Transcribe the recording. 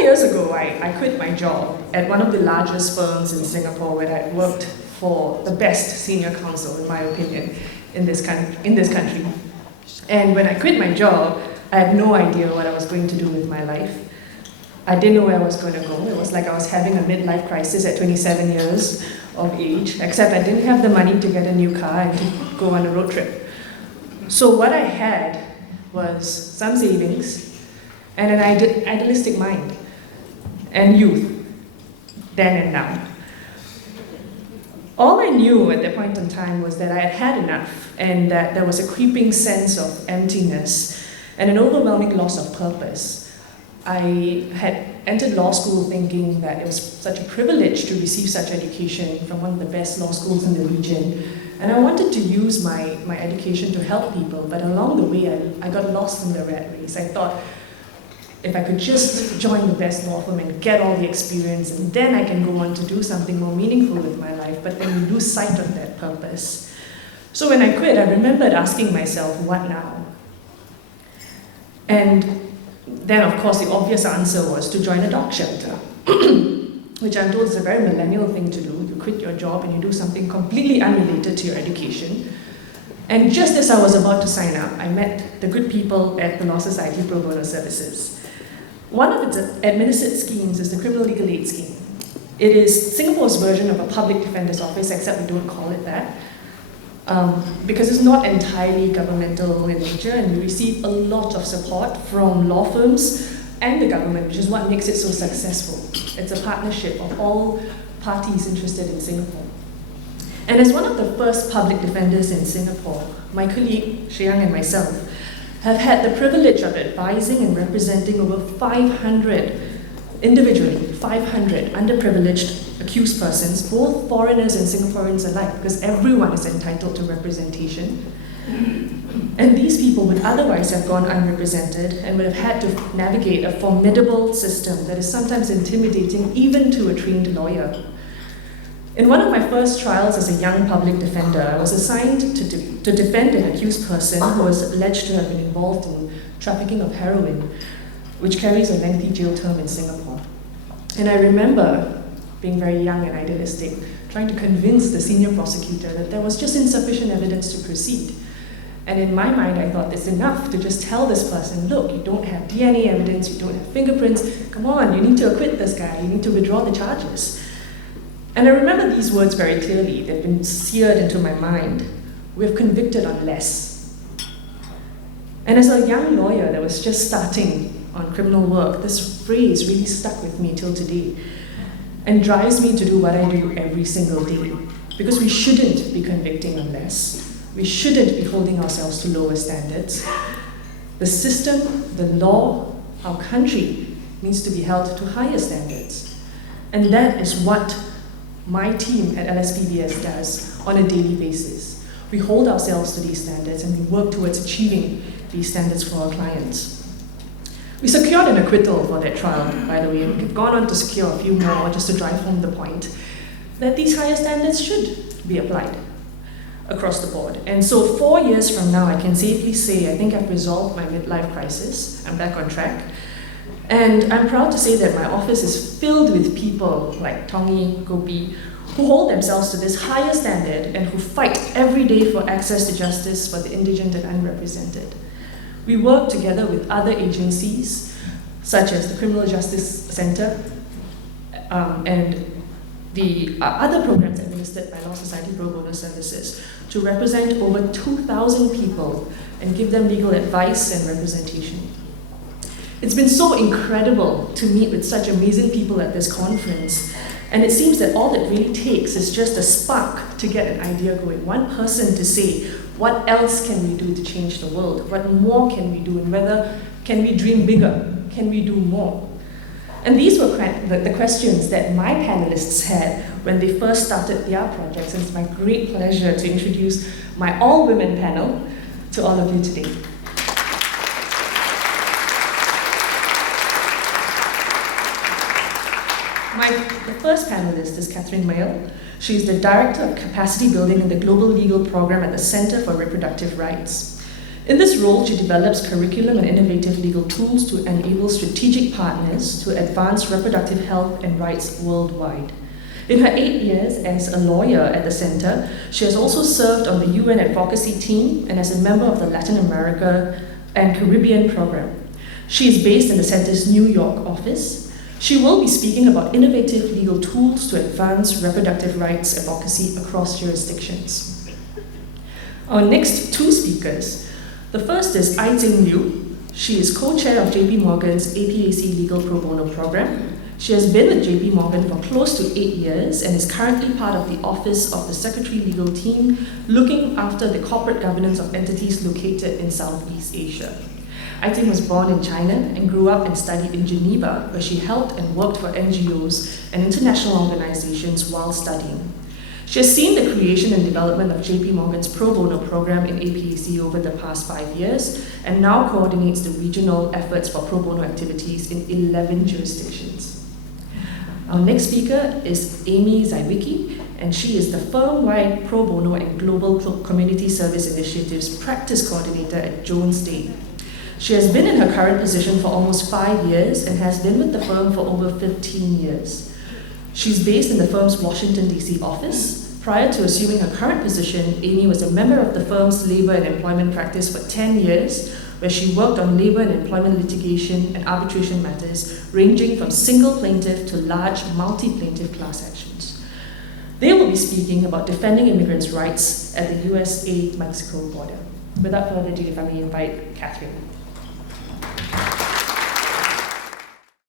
years ago, I quit my job at one of the largest firms in Singapore where I worked for the best senior counsel, in my opinion, in this country. And when I quit my job, I had no idea what I was going to do with my life. I didn't know where I was going to go. It was like I was having a midlife crisis at 27 years of age, except I didn't have the money to get a new car and to go on a road trip. So what I had was some savings and an idealistic mind and youth, then and now. All I knew at that point in time was that I had had enough and that there was a creeping sense of emptiness and an overwhelming loss of purpose. I had entered law school thinking that it was such a privilege to receive such education from one of the best law schools in the region. And I wanted to use my education to help people, but along the way I got lost in the rat race. I thought, if I could just join the best law firm and get all the experience, and then I can go on to do something more meaningful with my life, but then you lose sight of that purpose. So when I quit, I remembered asking myself, what now? And then, of course, the obvious answer was to join a dog shelter, which I'm told is a very millennial thing to do. You quit your job and you do something completely unrelated to your education. And just as I was about to sign up, I met the good people at the Law Society Pro Bono Services. One of its administered schemes is the Criminal Legal Aid Scheme. It is Singapore's version of a public defender's office, except we don't call it that, because it's not entirely governmental in nature, and we receive a lot of support from law firms and the government, which is what makes it so successful. It's a partnership of all parties interested in Singapore. And as one of the first public defenders in Singapore, my colleague Sheyang and myself have had the privilege of advising and representing over 500, individually, 500 underprivileged accused persons, both foreigners and Singaporeans alike, because everyone is entitled to representation. And these people would otherwise have gone unrepresented and would have had to navigate a formidable system that is sometimes intimidating even to a trained lawyer. In one of my first trials as a young public defender, I was assigned to defend an accused person who was alleged to have been involved in trafficking of heroin, which carries a lengthy jail term in Singapore. And I remember being very young and idealistic, trying to convince the senior prosecutor that there was just insufficient evidence to proceed. And in my mind, I thought it's enough to just tell this person, look, you don't have DNA evidence, you don't have fingerprints, come on, you need to acquit this guy, you need to withdraw the charges. And I remember these words very clearly. They've been seared into my mind. We've convicted on less. And as a young lawyer that was just starting on criminal work, this phrase really stuck with me till today and drives me to do what I do every single day. Because we shouldn't be convicting on less. We shouldn't be holding ourselves to lower standards. The system, the law, our country needs to be held to higher standards. And that is what my team at LSPBS does on a daily basis. We hold ourselves to these standards and we work towards achieving these standards for our clients. We secured an acquittal for that trial, by the way, and we've gone on to secure a few more just to drive home the point that these higher standards should be applied across the board. And so 4 years from now, I can safely say I think I've resolved my midlife crisis. I'm back on track. And I'm proud to say that my office is filled with people like Tongi, Gopi, who hold themselves to this higher standard and who fight every day for access to justice for the indigent and unrepresented. We work together with other agencies, such as the Criminal Justice Centre and the other programs administered by Law Society Pro Bono Services, to represent over 2,000 people and give them legal advice and representation. It's been so incredible to meet with such amazing people at this conference, and it seems that all that really takes is just a spark to get an idea going. One person to say, what else can we do to change the world? What more can we do? And whether, can we dream bigger? Can we do more? And these were the questions that my panelists had when they first started their projects. And it's my great pleasure to introduce my all-women panel to all of you today. The first panelist is Catherine Mayle. She is the Director of Capacity Building in the Global Legal Program at the Center for Reproductive Rights. In this role, she develops curriculum and innovative legal tools to enable strategic partners to advance reproductive health and rights worldwide. In her 8 years as a lawyer at the center, she has also served on the UN advocacy team and as a member of the Latin America and Caribbean program. She is based in the center's New York office. She will be speaking about innovative legal tools to advance reproductive rights advocacy across jurisdictions. Our next two speakers. The first is Ai-Ting Liu. She is co-chair of JP Morgan's APAC Legal Pro Bono program. She has been with JP Morgan for close to 8 years and is currently part of the Office of the Secretary Legal Team, looking after the corporate governance of entities located in Southeast Asia. Ai-Ting was born in China and grew up and studied in Geneva, where she helped and worked for NGOs and international organizations while studying. She has seen the creation and development of JP Morgan's Pro Bono program in APAC over the past 5 years and now coordinates the regional efforts for pro bono activities in 11 jurisdictions. Our next speaker is Amy Zywicki, and she is the firm-wide Pro Bono and Global Community Service Initiatives Practice Coordinator at Jones Day. She has been in her current position for almost 5 years and has been with the firm for over 15 years. She's based in the firm's Washington, D.C. office. Prior to assuming her current position, Amy was a member of the firm's labor and employment practice for 10 years, where she worked on labor and employment litigation and arbitration matters ranging from single plaintiff to large multi-plaintiff class actions. They will be speaking about defending immigrants' rights at the USA-Mexico border. Without further ado, if I may invite Catherine.